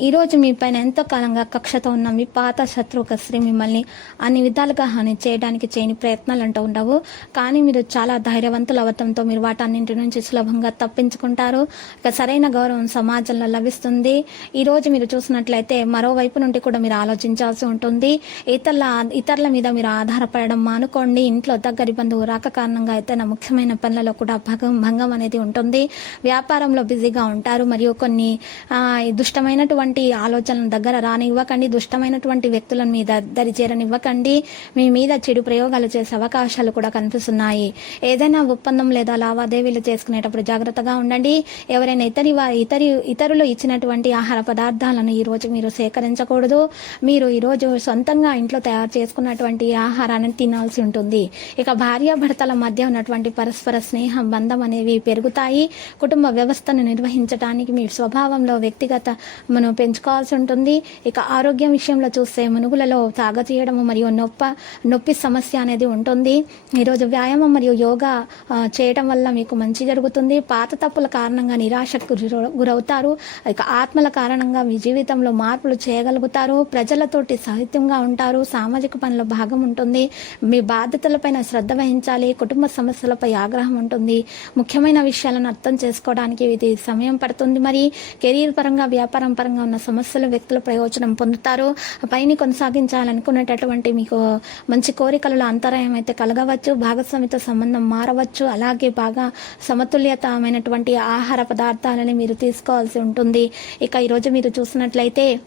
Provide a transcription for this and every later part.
ఈరోజు మీ పైన ఎంతో కాలంగా కక్షతో ఉన్న మీ పాత శత్రువుక స్త్రీ మిమ్మల్ని అన్ని విధాలుగా హాని చేయడానికి చేయని ప్రయత్నాలు అంటూ ఉండవు. కానీ మీరు చాలా ధైర్యవంతులు అవటంతో మీరు వాటన్నింటి నుంచి సులభంగా తప్పించుకుంటారు. ఇక సరైన గౌరవం సమాజంలో లభిస్తుంది. ఈ రోజు మీరు చూసినట్లయితే మరోవైపు నుండి కూడా మీరు ఆలోచించాల్సి ఉంటుంది. ఇతరుల ఇతరుల మీద మీరు ఆధారపడడం మానుకోండి. ఇంట్లో దగ్గరి బంధువు రాక కారణంగా అయితే నా ముఖ్యమైన పనులలో కూడా భగం భంగం అనేది ఉంటుంది. వ్యాపారంలో బిజీగా ఉంటారు. మరియు కొన్ని దుష్టమైనటువంటి దుష్టమైనటువంటి ఆలోచనల దగ్గర రానివ్వకండి. దుష్టమైనటువంటి వ్యక్తులను మీ దరి చేరనివ్వకండి. మీ మీద చెడు ప్రయోగాలు చేసే అవకాశాలు కూడా కనిపిస్తున్నాయి. ఏదైనా ఒప్పందం లేదా లావాదేవీలు చేసుకునేటప్పుడు జాగ్రత్తగా ఉండండి. ఎవరైనా ఇతరి ఇతరి ఇతరులు ఇచ్చినటువంటి ఆహార పదార్థాలను ఈ రోజు మీరు సేకరించకూడదు. మీరు ఈరోజు సొంతంగా ఇంట్లో తయారు చేసుకున్నటువంటి ఆహారాన్ని తినాల్సి ఉంటుంది. ఇక భార్యాభర్తల మధ్య ఉన్నటువంటి పరస్పర స్నేహం బంధం అనేవి పెరుగుతాయి. కుటుంబ వ్యవస్థను నిర్వహించడానికి మీ స్వభావంలో వ్యక్తిగత మనం పెంచుకోవాల్సి ఉంటుంది. ఇక ఆరోగ్యం విషయంలో చూస్తే మునుగులలో తాగతీయడము మరియు నొప్ప నొప్పి సమస్య అనేది ఉంటుంది. ఈరోజు వ్యాయామం మరియు యోగా చేయటం చేయడం వల్ల మీకు మంచి జరుగుతుంది. పాత తప్పుల కారణంగా నిరాశకు గుర- గురవుతారు. ఇక ఆత్మల కారణంగా మీ జీవితంలో మార్పులు చేయగలుగుతారు. ప్రజలతోటి సాహిత్యంగా ఉంటారు. సామాజిక పనుల భాగం ఉంటుంది. మీ బాధ్యతలపైన శ్రద్ధ వహించాలి. కుటుంబ సమస్యలపై ఆగ్రహం ఉంటుంది. ముఖ్యమైన విషయాలను అర్థం చేసుకోవడానికి ఇది సమయం పడుతుంది. మరి కెరీర్ పరంగా వ్యాపారం పరంగా ఉన్న సమస్యలు వ్యక్తులు ప్రయోజనం పొందుతారు. పైని కొనసాగించాలనుకునేటటువంటి మీకు మంచి కోరికలలో అంతరాయం అయితే కలగవచ్చు. భాగస్వామితో సంబంధం మారవచ్చు. అలాగే బాగా సమతుల్యతమైనటువంటి ఆహార పదార్థాలని మీరు తీసుకోవాల్సి ఉంటుంది. ఇక ఈరోజు మీరు చూసినట్లయితే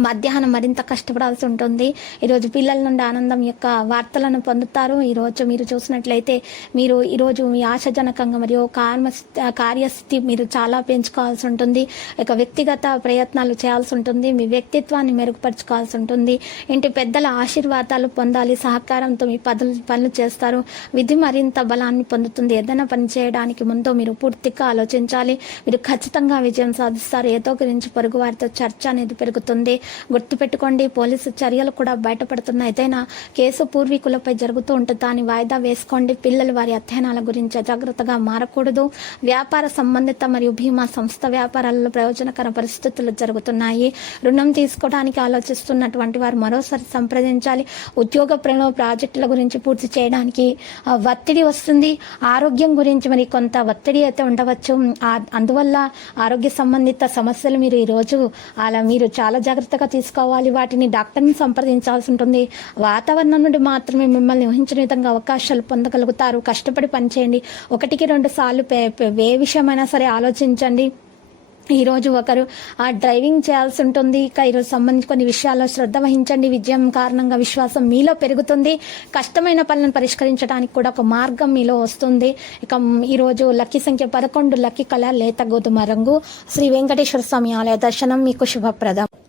మధ్యాహ్నం మరింత కష్టపడాల్సి ఉంటుంది. ఈరోజు పిల్లల నుండి ఆనందం యొక్క వార్తలను పొందుతారు. ఈరోజు మీరు చూసినట్లయితే మీరు ఈరోజు మీ ఆశాజనకంగా మరియు కార్మ కార్యస్థితి మీరు చాలా పెంచుకోవాల్సి ఉంటుంది. ఇక వ్యక్తిగత ప్రయత్నాలు చేయాల్సి ఉంటుంది. మీ వ్యక్తిత్వాన్ని మెరుగుపరచుకోవాల్సి ఉంటుంది. ఇంటి పెద్దల ఆశీర్వాదాలు పొందాలి. సహకారంతో మీ పదులు పనులు చేస్తారు. విధి మరింత బలాన్ని పొందుతుంది. ఏదైనా పని చేయడానికి ముందు మీరు పూర్తిగా ఆలోచించాలి. మీరు ఖచ్చితంగా విజయం సాధిస్తారు. ఏదో గురించి పొరుగు వారితో చర్చ అనేది పెరుగుతుంది. గుర్తుపెట్టుకోండి. పోలీసు చర్యలు కూడా బయటపడుతున్నాయి. ఏదైనా కేసు పూర్వీకులపై జరుగుతూ ఉంటుంది దాన్ని వాయిదా వేసుకోండి. పిల్లలు వారి అధ్యయనాల గురించి అజాగ్రత్తగా మారకూడదు. వ్యాపార సంబంధిత మరియు బీమా సంస్థ వ్యాపారాలలో ప్రయోజనకర పరిస్థితులు జరుగుతున్నాయి. రుణం తీసుకోవడానికి ఆలోచిస్తున్నటువంటి వారు మరోసారి సంప్రదించాలి. ఉద్యోగ ప్రణవ ప్రాజెక్టుల గురించి పూర్తి చేయడానికి ఒత్తిడి వస్తుంది. ఆరోగ్యం గురించి మరి కొంత ఒత్తిడి అయితే ఉండవచ్చు. అందువల్ల ఆరోగ్య సంబంధిత సమస్యలు మీరు ఈరోజు అలా మీరు చాలా జాగ్రత్త జాగ్రత్తగా తీసుకోవాలి. వాటిని డాక్టర్ని సంప్రదించాల్సి ఉంటుంది. వాతావరణం నుండి మాత్రమే మిమ్మల్ని ఊహించిన విధంగా అవకాశాలు పొందగలుగుతారు. కష్టపడి పనిచేయండి. ఒకటికి రెండు సార్లు పే- ఏ విషయమైనా సరే ఆలోచించండి. ఈరోజు ఒకరు ఆ డ్రైవింగ్ చేయాల్సి ఉంటుంది. ఇక ఈరోజు సంబంధించి కొన్ని విషయాల్లో శ్రద్ధ వహించండి. విజయం కారణంగా విశ్వాసం మీలో పెరుగుతుంది. కష్టమైన పనులను పరిష్కరించడానికి కూడా ఒక మార్గం మీలో వస్తుంది. ఇక ఈరోజు లక్కీ సంఖ్య పదకొండు లక్కీ కళ లేత గోధుమ రంగు. శ్రీ వెంకటేశ్వర స్వామి ఆలయ దర్శనం. మీకు శుభప్రదం.